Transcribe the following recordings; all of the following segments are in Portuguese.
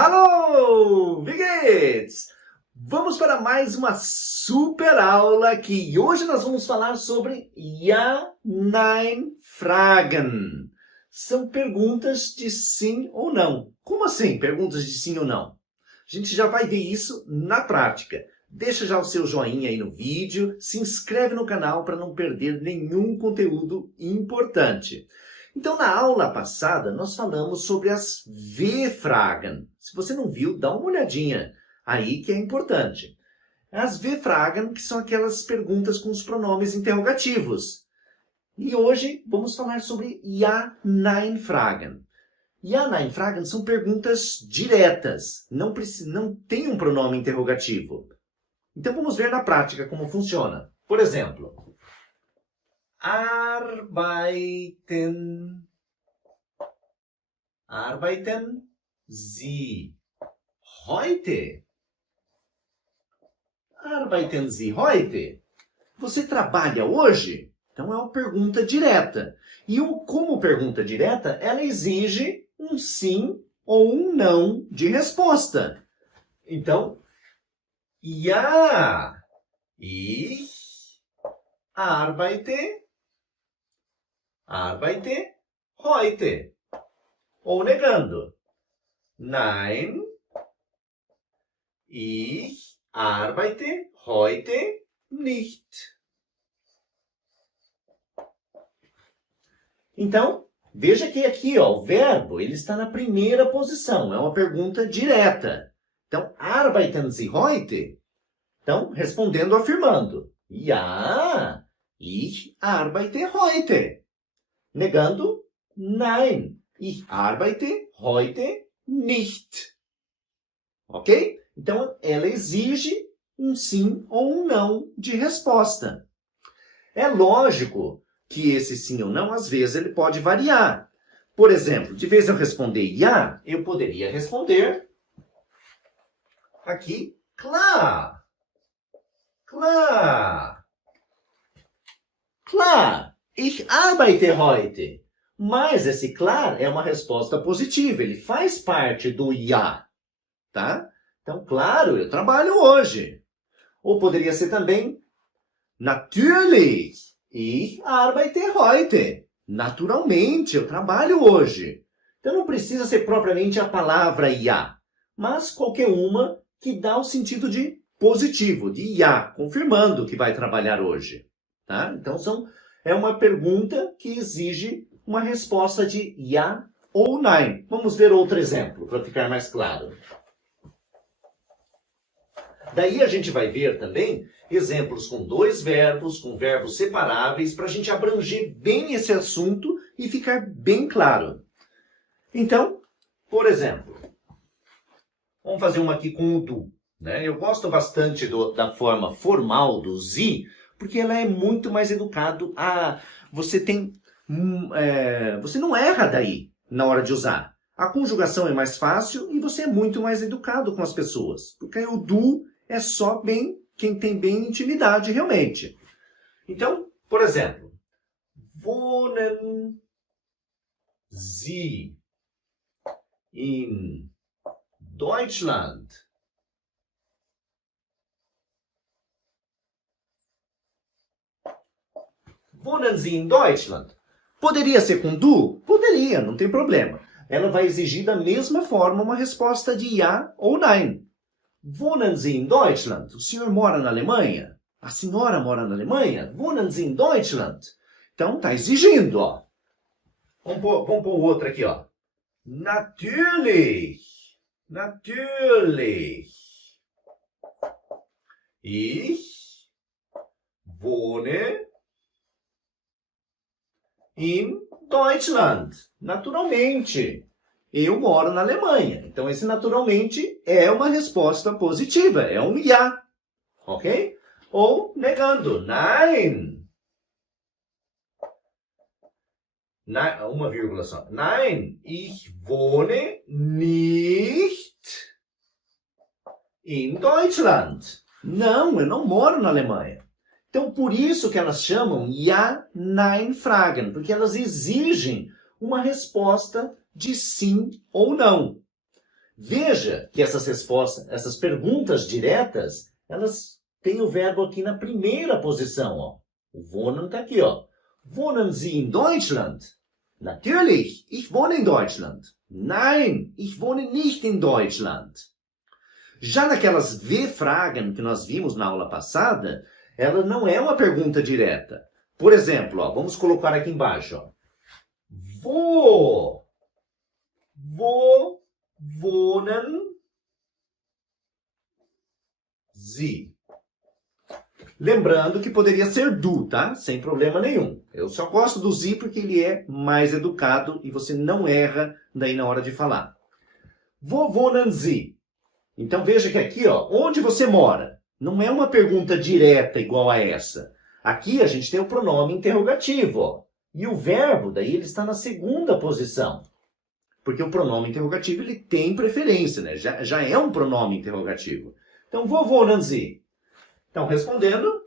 Hallo, wie geht's? Vamos para mais uma super aula que hoje nós vamos falar sobre Ja, Nein, Fragen. São perguntas de sim ou não. Como assim, perguntas de sim ou não? A gente já vai ver isso na prática. Deixa já o seu joinha aí no vídeo, se inscreve no canal para não perder nenhum conteúdo importante. Então, na aula passada, nós falamos sobre as W-Fragen. Se você não viu, dá uma olhadinha aí que é importante. As W-Fragen, que são aquelas perguntas com os pronomes interrogativos. E hoje vamos falar sobre Ja, Nein Fragen. Ja, Nein Fragen são perguntas diretas, não tem um pronome interrogativo. Então vamos ver na prática como funciona. Por exemplo, Arbeiten Sie heute? Arbeiten Sie heute? Você trabalha hoje? Então é uma pergunta direta. E como pergunta direta, ela exige um sim ou um não de resposta. Então, Ja, ich arbeite heute. Ou negando. Nein, ich arbeite heute nicht. Então, veja que aqui, ó, o verbo ele está na primeira posição. É uma pergunta direta. Então, arbeiten Sie heute? Então, respondendo, afirmando. Ja, ich arbeite heute. Negando, nein, ich arbeite heute nicht. Ok? Então, ela exige um sim ou um não de resposta. É lógico que esse sim ou não, às vezes, ele pode variar. Por exemplo, de vez eu responder ja, eu poderia responder aqui, klar. Klar. Klar, ich arbeite heute. Mas esse klar é uma resposta positiva, ele faz parte do ja, tá? Então, claro, eu trabalho hoje. Ou poderia ser também, natürlich, ich arbeite heute. Naturalmente, eu trabalho hoje. Então, não precisa ser propriamente a palavra ja, mas qualquer uma que dá o sentido de positivo, de ja, confirmando que vai trabalhar hoje. Tá? Então, é uma pergunta que exige uma resposta de ja ou nein. Vamos ver outro exemplo, para ficar mais claro. Daí a gente vai ver também exemplos com dois verbos, com verbos separáveis, para a gente abranger bem esse assunto e ficar bem claro. Então, por exemplo, vamos fazer uma aqui com o du. Né? Eu gosto bastante da forma formal do Sie, porque ela é muito mais educado. Você não erra daí na hora de usar. A conjugação é mais fácil e você é muito mais educado com as pessoas. Porque o du é só quem tem bem intimidade realmente. Então, por exemplo, wohnen Sie in Deutschland? Wohnen Sie in Deutschland? Poderia ser com du? Poderia, não tem problema. Ela vai exigir da mesma forma uma resposta de ja ou nein. Wohnen Sie in Deutschland? O senhor mora na Alemanha? A senhora mora na Alemanha? Wohnen Sie in Deutschland? Então, está exigindo, ó. Vamos pôr o outro aqui, ó. Natürlich. Natürlich. Ich wohne in Deutschland. Naturalmente. Eu moro na Alemanha. Então, esse naturalmente é uma resposta positiva. É um ja. Ok? Ou negando. Nein. Uma vírgula só. Nein, ich wohne nicht in Deutschland. Não, eu não moro na Alemanha. Então, por isso que elas chamam Ja, Nein Fragen, porque elas exigem uma resposta de sim ou não. Veja que essas respostas, essas perguntas diretas, elas têm o verbo aqui na primeira posição. Ó. O wohnen está aqui. Ó. Wohnen Sie in Deutschland? Natürlich, ich wohne in Deutschland. Nein, ich wohne nicht in Deutschland. Já naquelas W-Fragen que nós vimos na aula passada, ela não é uma pergunta direta. Por exemplo, ó, vamos colocar aqui embaixo. Ó. Wo wohnen Sie? Lembrando que poderia ser du, tá? Sem problema nenhum. Eu só gosto do Sie porque ele é mais educado e você não erra daí na hora de falar. Wo wohnen Sie? Então veja que aqui, ó, onde você mora? Não é uma pergunta direta igual a essa. Aqui a gente tem o pronome interrogativo, ó. E o verbo, daí ele está na segunda posição. Porque o pronome interrogativo ele tem preferência, né? Já é um pronome interrogativo. Então, wo wohnen Sie? Então, respondendo,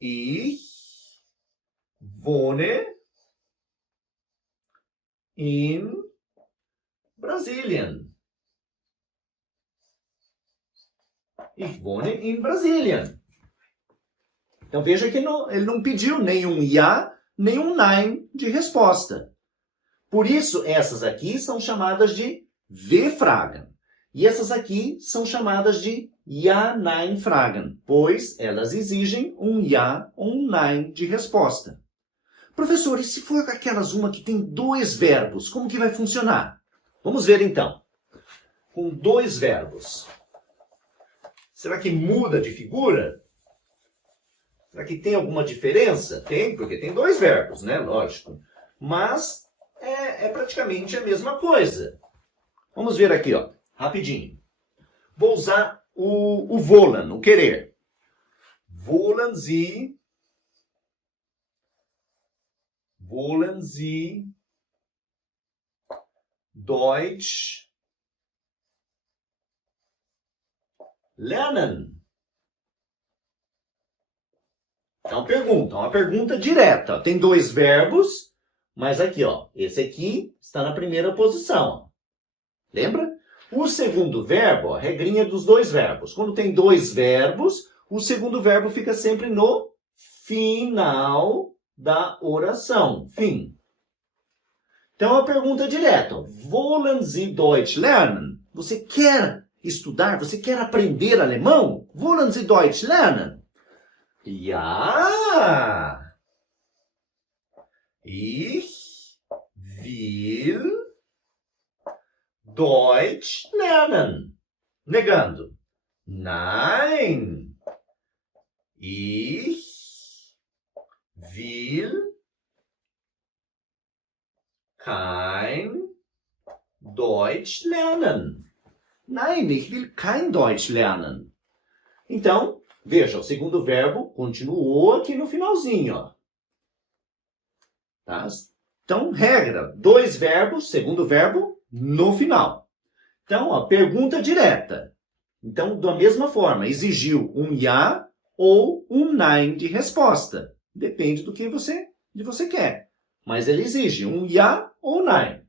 ich wohne in Brasilien. Ich wohne in Brasilien. Então, veja que ele não pediu nem um ja, nem um nein de resposta. Por isso, essas aqui são chamadas de W-Fragen. E essas aqui são chamadas de Ja-Nein-Fragen, pois elas exigem um ja ou um nein de resposta. Professor, e se for aquelas uma que tem dois verbos, como que vai funcionar? Vamos ver então. Com dois verbos. Será que muda de figura? Será que tem alguma diferença? Tem, porque tem dois verbos, né? Lógico. Mas é praticamente a mesma coisa. Vamos ver aqui, ó, rapidinho. Vou usar o wollen, o querer. Wollen Sie Deutsch lernen? É uma pergunta direta. Tem dois verbos, mas aqui, ó, esse aqui está na primeira posição. Ó. Lembra? O segundo verbo, ó, regrinha dos dois verbos. Quando tem dois verbos, o segundo verbo fica sempre no final da oração. Fim. Então, é uma pergunta direta. Ó. Wollen Sie Deutsch lernen? Você quer estudar? Você quer aprender alemão? Wollen Sie Deutsch lernen? Ja. Ich will Deutsch lernen. Negando. Nein. Ich will kein Deutsch lernen. Nein, ich will kein Deutsch lernen. Então, veja, o segundo verbo continuou aqui no finalzinho, ó. Tá? Então, regra, dois verbos, segundo verbo, no final. Então, ó, pergunta direta. Então, da mesma forma, exigiu um ja ou um nein de resposta. Depende do que você quer. Mas ele exige um ja ou nein.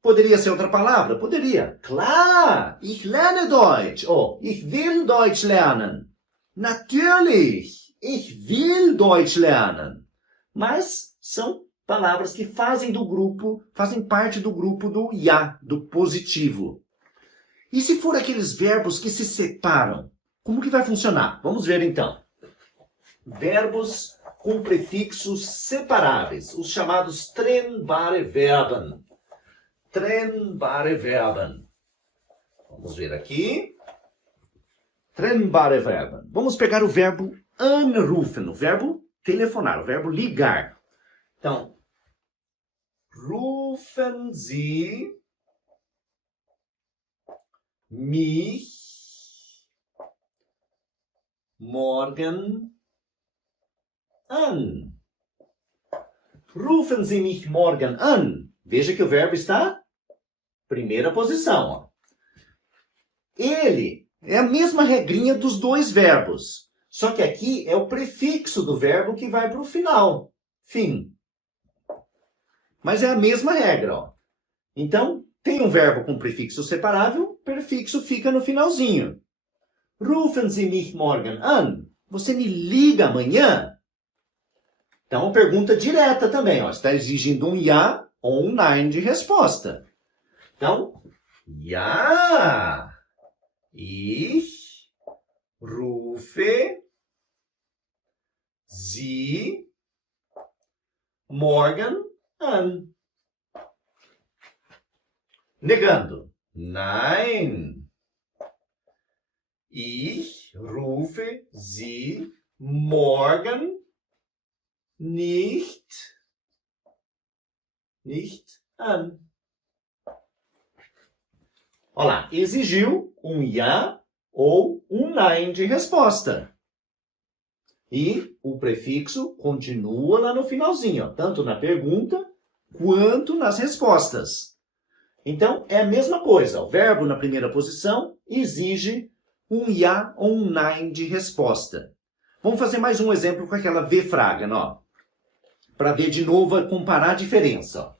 Poderia ser outra palavra? Poderia. Klar, ich lerne Deutsch. Oh, ich will Deutsch lernen. Natürlich, ich will Deutsch lernen. Mas são palavras que fazem parte do grupo do ja, do positivo. E se for aqueles verbos que se separam, como que vai funcionar? Vamos ver então. Verbos com prefixos separáveis, os chamados trennbare Verben. Trennbare Verben. Vamos ver aqui. Trennbare Verben. Vamos pegar o verbo anrufen, o verbo telefonar, o verbo ligar. Então, rufen Sie mich morgen an. Rufen Sie mich morgen an. Veja que o verbo está primeira posição. Ó. Ele é a mesma regrinha dos dois verbos. Só que aqui é o prefixo do verbo que vai para o final. Fim. Mas é a mesma regra. Ó. Então, tem um verbo com prefixo separável, prefixo fica no finalzinho. Rufen Sie mich morgen an. Você me liga amanhã? Então, pergunta direta também. Está exigindo um ja ou um nein de resposta. Então, ja, ich rufe Sie morgen an. Negando. Nein. Ich rufe Sie morgen nicht an. Olha lá, exigiu um ja ou um nein de resposta. E o prefixo continua lá no finalzinho, ó, tanto na pergunta quanto nas respostas. Então, é a mesma coisa. O verbo na primeira posição exige um ja ou um nein de resposta. Vamos fazer mais um exemplo com aquela V-Fragen, ó. Para ver de novo, comparar a diferença. Ó.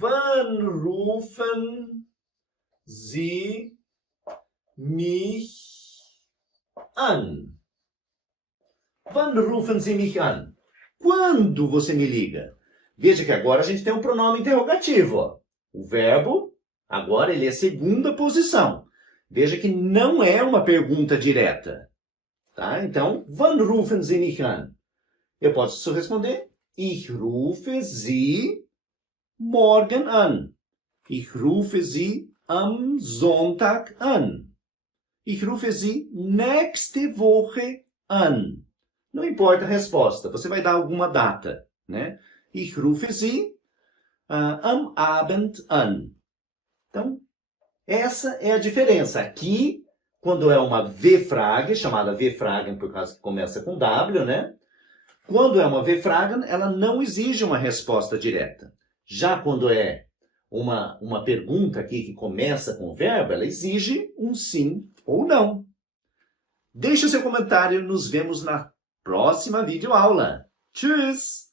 Wann rufen Sie mich an? Wann rufen Sie mich an? Quando você me liga? Veja que agora a gente tem um pronome interrogativo. Ó. O verbo, agora ele é segunda posição. Veja que não é uma pergunta direta. Tá? Então, wann rufen Sie mich an? Eu posso responder, ich rufe Sie morgen an. Ich rufe Sie am Sonntag an. Ich rufe Sie nächste Woche an. Não importa a resposta, você vai dar alguma data, né? Ich rufe Sie am Abend an. Então, essa é a diferença. Aqui, quando é uma V-Frage, chamada V-Fragen por causa que começa com W, né? Quando é uma V-Fragen, ela não exige uma resposta direta. Já quando é uma pergunta aqui que começa com o verbo, ela exige um sim ou não. Deixe o seu comentário, nos vemos na próxima videoaula. Tschüss!